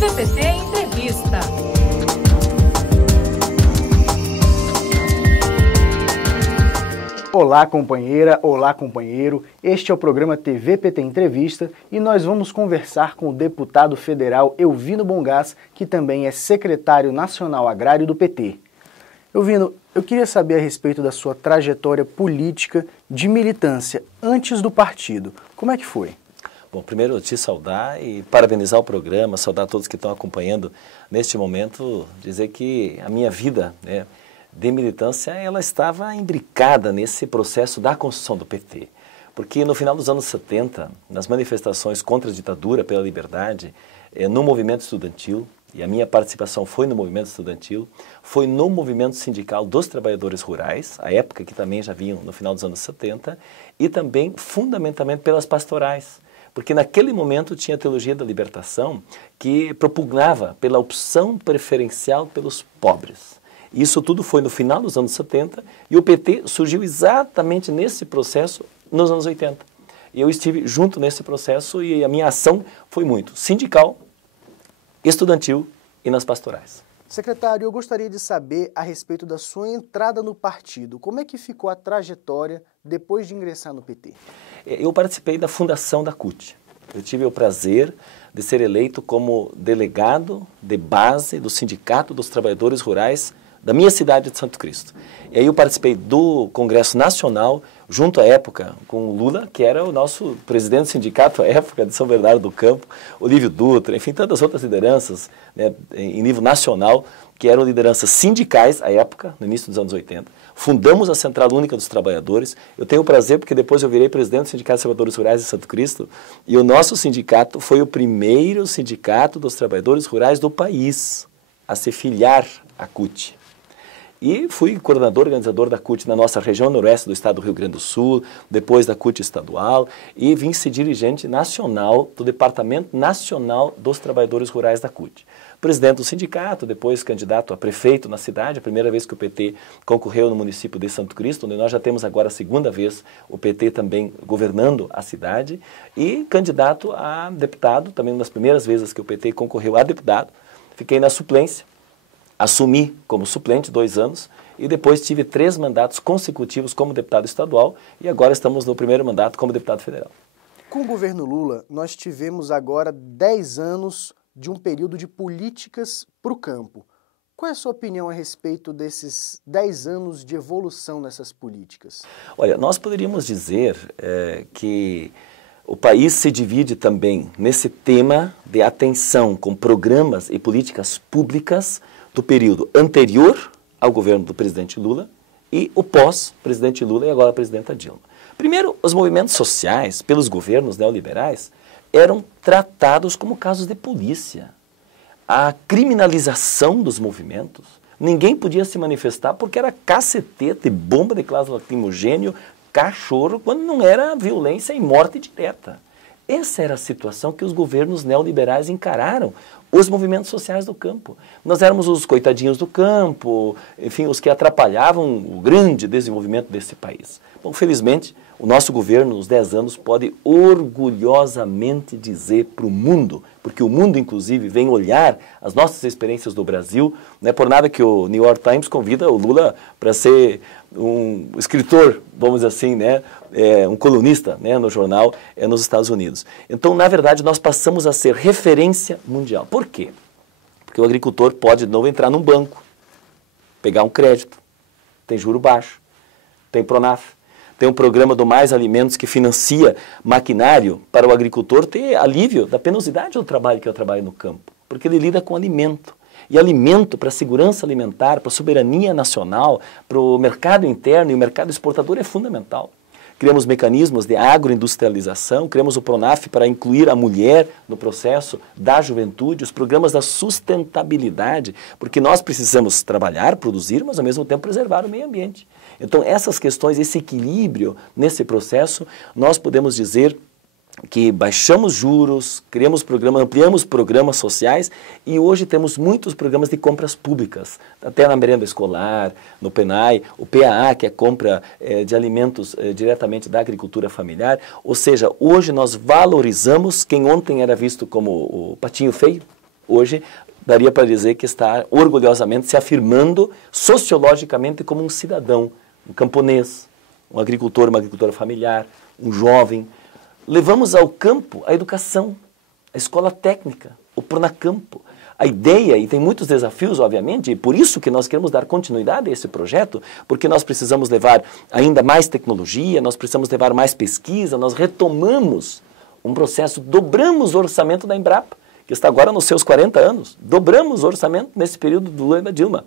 TVPT Entrevista. Olá, companheira, olá, companheiro. Este é o programa TVPT Entrevista e nós vamos conversar com o deputado federal Elvino Bongás, que também é secretário nacional agrário do PT. Elvino, eu queria saber a respeito da sua trajetória política de militância antes do partido. Como é que foi? Bom, primeiro te saudar e parabenizar o programa, saudar todos que estão acompanhando neste momento, dizer que a minha vida, de militância, ela estava imbricada nesse processo da construção do PT. Porque no final dos anos 70, nas manifestações contra a ditadura pela liberdade, no movimento estudantil, e a minha participação foi no movimento estudantil, foi no movimento sindical dos trabalhadores rurais, a época que também já vinham no final dos anos 70, e também fundamentalmente pelas pastorais. Porque naquele momento tinha a teologia da libertação que propugnava pela opção preferencial pelos pobres. Isso tudo foi no final dos anos 70 e o PT surgiu exatamente nesse processo nos anos 80. E eu estive junto nesse processo e a minha ação foi muito sindical, estudantil e nas pastorais. Secretário, eu gostaria de saber a respeito da sua entrada no partido. Como é que ficou a trajetória depois de ingressar no PT? Eu participei da fundação da CUT. Eu tive o prazer de ser eleito como delegado de base do Sindicato dos Trabalhadores Rurais da minha cidade de Santo Cristo. E aí eu participei do Congresso Nacional, junto à época com o Lula, que era o nosso presidente do sindicato à época de São Bernardo do Campo, Olívio Dutra, enfim, tantas outras lideranças em nível nacional, que eram lideranças sindicais à época, no início dos anos 80. Fundamos a Central Única dos Trabalhadores. Eu tenho o prazer porque depois eu virei presidente do Sindicato dos Trabalhadores Rurais de Santo Cristo e o nosso sindicato foi o primeiro sindicato dos trabalhadores rurais do país a se filiar à CUT. E fui coordenador organizador da CUT na nossa região noroeste do estado do Rio Grande do Sul, depois da CUT estadual, e vim ser dirigente nacional do Departamento Nacional dos Trabalhadores Rurais da CUT. Presidente do sindicato, depois candidato a prefeito na cidade, a primeira vez que o PT concorreu no município de Santo Cristo, onde nós já temos agora a segunda vez o PT também governando a cidade, e candidato a deputado, também uma das primeiras vezes que o PT concorreu a deputado, fiquei na suplência. Assumi como suplente 2 anos e depois tive 3 mandatos consecutivos como deputado estadual e agora estamos no primeiro mandato como deputado federal. Com o governo Lula, nós tivemos agora 10 anos de um período de políticas para o campo. Qual é a sua opinião a respeito desses 10 anos de evolução nessas políticas? Olha, nós poderíamos dizer que o país se divide também nesse tema de atenção com programas e políticas públicas do período anterior ao governo do presidente Lula e o pós-presidente Lula e agora a presidenta Dilma. Primeiro, os movimentos sociais, pelos governos neoliberais, eram tratados como casos de polícia. A criminalização dos movimentos, ninguém podia se manifestar porque era cacetete, bomba de gás lacrimogênio, cachorro, quando não era violência e morte direta. Essa era a situação que os governos neoliberais encararam os movimentos sociais do campo. Nós éramos os coitadinhos do campo, enfim, os que atrapalhavam o grande desenvolvimento desse país. Bom, felizmente, o nosso governo, nos 10 anos, pode orgulhosamente dizer para o mundo, porque o mundo, inclusive, vem olhar as nossas experiências do Brasil, não é por nada que o New York Times convida o Lula para ser um escritor, vamos dizer assim, um colunista no jornal nos Estados Unidos. Então, na verdade, nós passamos a ser referência mundial. Por quê? Porque o agricultor pode, de novo, entrar num banco, pegar um crédito, tem juro baixo, tem Pronaf, tem um programa do Mais Alimentos que financia maquinário para o agricultor ter alívio da penosidade do trabalho que é o trabalho no campo, porque ele lida com alimento. E alimento para a segurança alimentar, para a soberania nacional, para o mercado interno e o mercado exportador é fundamental. Criamos mecanismos de agroindustrialização, criamos o Pronaf para incluir a mulher no processo da juventude, os programas da sustentabilidade, porque nós precisamos trabalhar, produzir, mas ao mesmo tempo preservar o meio ambiente. Então essas questões, esse equilíbrio nesse processo, nós podemos dizer que baixamos juros, criamos programas, ampliamos programas sociais e hoje temos muitos programas de compras públicas, até na merenda escolar, no PENAI, o PAA, que é compra de alimentos diretamente da agricultura familiar. Ou seja, hoje nós valorizamos quem ontem era visto como o patinho feio, hoje daria para dizer que está orgulhosamente se afirmando sociologicamente como um cidadão, um camponês, um agricultor, uma agricultora familiar, um jovem. Levamos ao campo a educação, a escola técnica, o Pronacampo. A ideia, e tem muitos desafios, obviamente, e por isso que nós queremos dar continuidade a esse projeto, porque nós precisamos levar ainda mais tecnologia, nós precisamos levar mais pesquisa, nós retomamos um processo, dobramos o orçamento da Embrapa, que está agora nos seus 40 anos, dobramos o orçamento nesse período do Lula e da Dilma.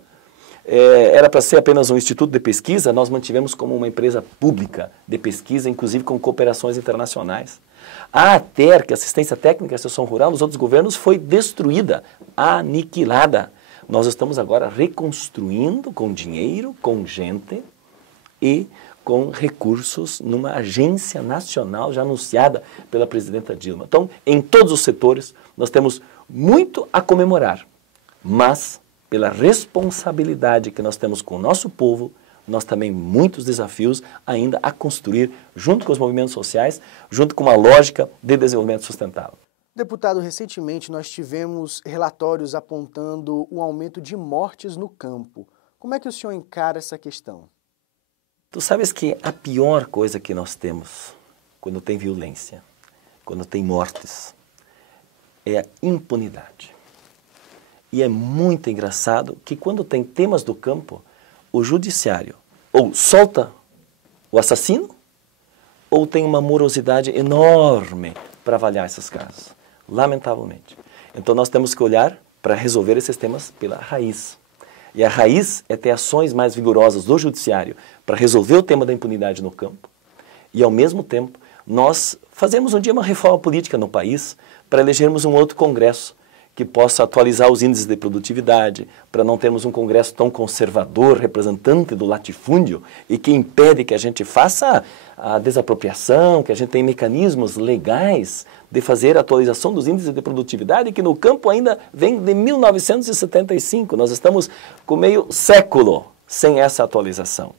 Era para ser apenas um instituto de pesquisa, nós mantivemos como uma empresa pública de pesquisa, inclusive com cooperações internacionais. A ATER, que é Assistência Técnica e Extensão Rural, nos outros governos, foi destruída, aniquilada. Nós estamos agora reconstruindo com dinheiro, com gente e com recursos numa agência nacional já anunciada pela presidenta Dilma. Então, em todos os setores, nós temos muito a comemorar, mas pela responsabilidade que nós temos com o nosso povo, nós também muitos desafios ainda a construir junto com os movimentos sociais, junto com uma lógica de desenvolvimento sustentável. Deputado, recentemente nós tivemos relatórios apontando o aumento de mortes no campo. Como é que o senhor encara essa questão? Tu sabes que a pior coisa que nós temos quando tem violência, quando tem mortes, é a impunidade. E é muito engraçado que quando tem temas do campo, o judiciário ou solta o assassino ou tem uma morosidade enorme para avaliar esses casos, lamentavelmente. Então nós temos que olhar para resolver esses temas pela raiz. E a raiz é ter ações mais vigorosas do judiciário para resolver o tema da impunidade no campo. E ao mesmo tempo, nós fazemos um dia uma reforma política no país para elegermos um outro Congresso que possa atualizar os índices de produtividade, para não termos um Congresso tão conservador, representante do latifúndio, e que impede que a gente faça a desapropriação, que a gente tenha mecanismos legais de fazer a atualização dos índices de produtividade, que no campo ainda vem de 1975. Nós estamos com meio século sem essa atualização.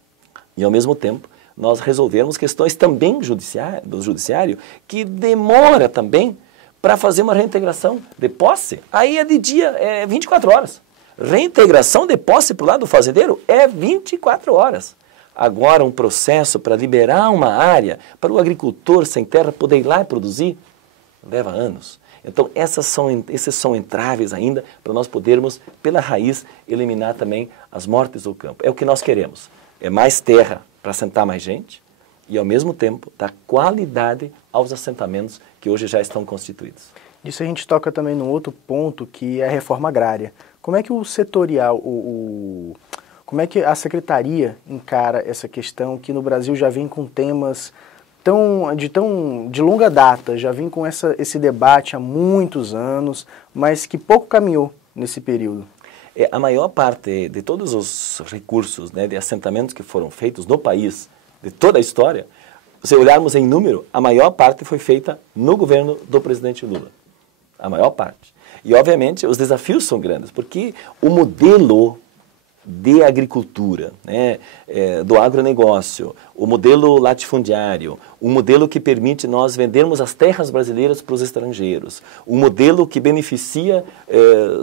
E, ao mesmo tempo, nós resolvemos questões também do judiciário, que demora também para fazer uma reintegração de posse. Aí é de dia, é 24 horas. Reintegração de posse para o lado do fazendeiro é 24 horas. Agora, um processo para liberar uma área para o agricultor sem terra poder ir lá e produzir, leva anos. Então, esses são entraves ainda para nós podermos, pela raiz, eliminar também as mortes do campo. É o que nós queremos. É mais terra para assentar mais gente e, ao mesmo tempo, dar qualidade aos assentamentos que hoje já estão constituídos. Isso a gente toca também num outro ponto, que é a reforma agrária. Como é que o setorial, como é que a secretaria encara essa questão que no Brasil já vem com temas de longa data, já vem com esse debate há muitos anos, mas que pouco caminhou nesse período? A maior parte de todos os recursos, né, de assentamentos que foram feitos no país, de toda a história, se olharmos em número, a maior parte foi feita no governo do presidente Lula. A maior parte. E, obviamente, os desafios são grandes, porque o modelo de agricultura, né, do agronegócio, o modelo latifundiário, o modelo que permite nós vendermos as terras brasileiras para os estrangeiros, o modelo que beneficia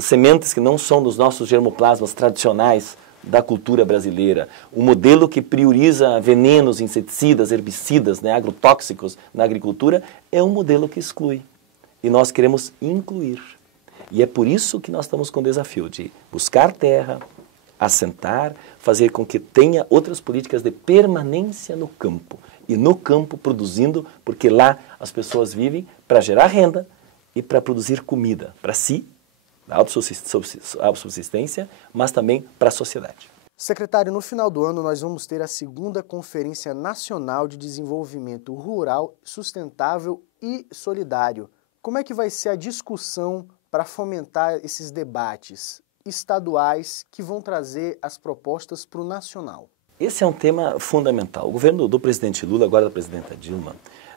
sementes que não são dos nossos germoplasmas tradicionais da cultura brasileira, um modelo que prioriza venenos, inseticidas, herbicidas, né, agrotóxicos na agricultura, é um modelo que exclui. E nós queremos incluir. E é por isso que nós estamos com o desafio de buscar terra, assentar, fazer com que tenha outras políticas de permanência no campo. E no campo produzindo, porque lá as pessoas vivem para gerar renda e para produzir comida para si, a autossubsistência, mas também para a sociedade. Secretário, no final do ano nós vamos ter a segunda Conferência Nacional de Desenvolvimento Rural, Sustentável e Solidário. Como é que vai ser a discussão para fomentar esses debates estaduais que vão trazer as propostas para o nacional? Esse é um tema fundamental. O governo do presidente Lula, agora da presidenta Dilma,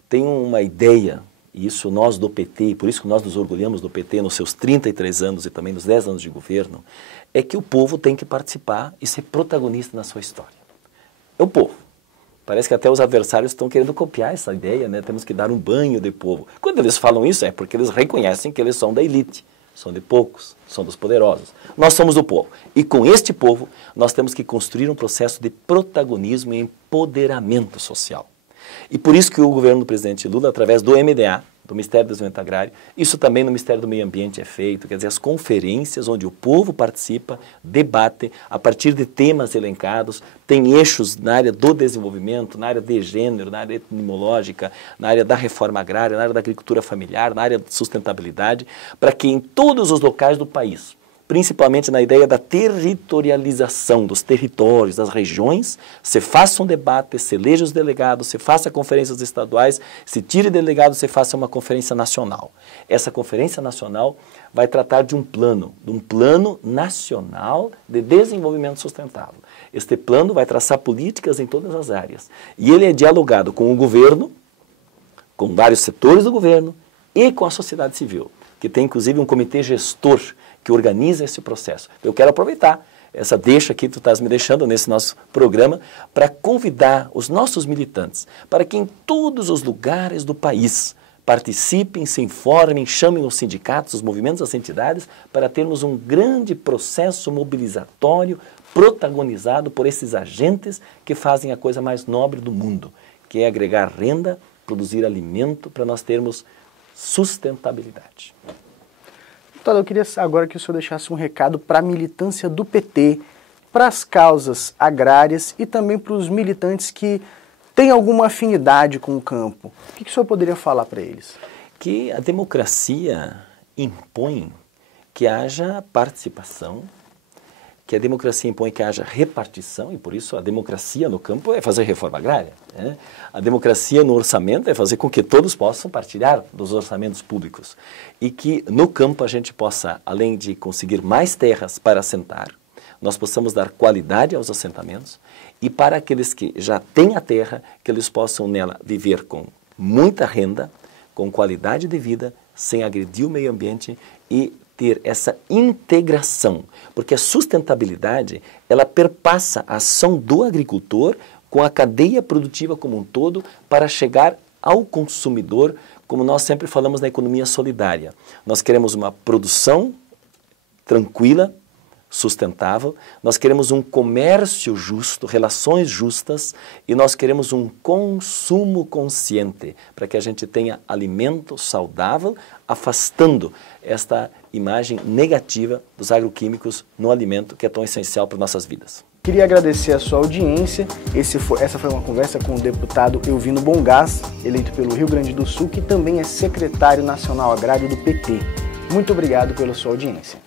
tem uma ideia. E isso nós do PT, e por isso que nós nos orgulhamos do PT nos seus 33 anos e também nos 10 anos de governo, é que o povo tem que participar e ser protagonista na sua história. É o povo. Parece que até os adversários estão querendo copiar essa ideia, né? Temos que dar um banho de povo. Quando eles falam isso é porque eles reconhecem que eles são da elite. são de poucos, são dos poderosos. Nós somos o povo. E com este povo, nós temos que construir um processo de protagonismo e empoderamento social. E por isso que o governo do presidente Lula, através do MDA, do Ministério do Desenvolvimento Agrário, isso também no Ministério do Meio Ambiente é feito, quer dizer, as conferências onde o povo participa, debate, a partir de temas elencados, tem eixos na área do desenvolvimento, na área de gênero, na área etnológica, na área da reforma agrária, na área da agricultura familiar, na área de sustentabilidade, para que em todos os locais do país, principalmente na ideia da territorialização dos territórios, das regiões, se faça um debate, se eleja os delegados, se faça conferências estaduais, se tire delegados, se faça uma conferência nacional. Essa conferência nacional vai tratar de um plano nacional de desenvolvimento sustentável. Este plano vai traçar políticas em todas as áreas. E ele é dialogado com o governo, com vários setores do governo e com a sociedade civil, que tem inclusive um comitê gestor que organiza esse processo. Eu quero aproveitar essa deixa que tu estás me deixando nesse nosso programa para convidar os nossos militantes para que em todos os lugares do país participem, se informem, chamem os sindicatos, os movimentos, as entidades para termos um grande processo mobilizatório protagonizado por esses agentes que fazem a coisa mais nobre do mundo, que é agregar renda, produzir alimento para nós termos sustentabilidade. Deputado, eu queria agora que o senhor deixasse um recado para a militância do PT, para as causas agrárias e também para os militantes que têm alguma afinidade com o campo. O que o senhor poderia falar para eles? Que a democracia impõe que haja participação, que a democracia impõe que haja repartição, e por isso a democracia no campo é fazer reforma agrária, né? A democracia no orçamento é fazer com que todos possam partilhar dos orçamentos públicos. E que no campo a gente possa, além de conseguir mais terras para assentar, nós possamos dar qualidade aos assentamentos e para aqueles que já têm a terra, que eles possam nela viver com muita renda, com qualidade de vida, sem agredir o meio ambiente e ter essa integração, porque a sustentabilidade, ela perpassa a ação do agricultor com a cadeia produtiva como um todo para chegar ao consumidor, como nós sempre falamos na economia solidária. Nós queremos uma produção tranquila, sustentável, nós queremos um comércio justo, relações justas e nós queremos um consumo consciente para que a gente tenha alimento saudável, afastando esta imagem negativa dos agroquímicos no alimento que é tão essencial para nossas vidas. Queria agradecer a sua audiência. Essa foi uma conversa com o deputado Elvino Bongás, eleito pelo Rio Grande do Sul, que também é secretário nacional agrário do PT. Muito obrigado pela sua audiência.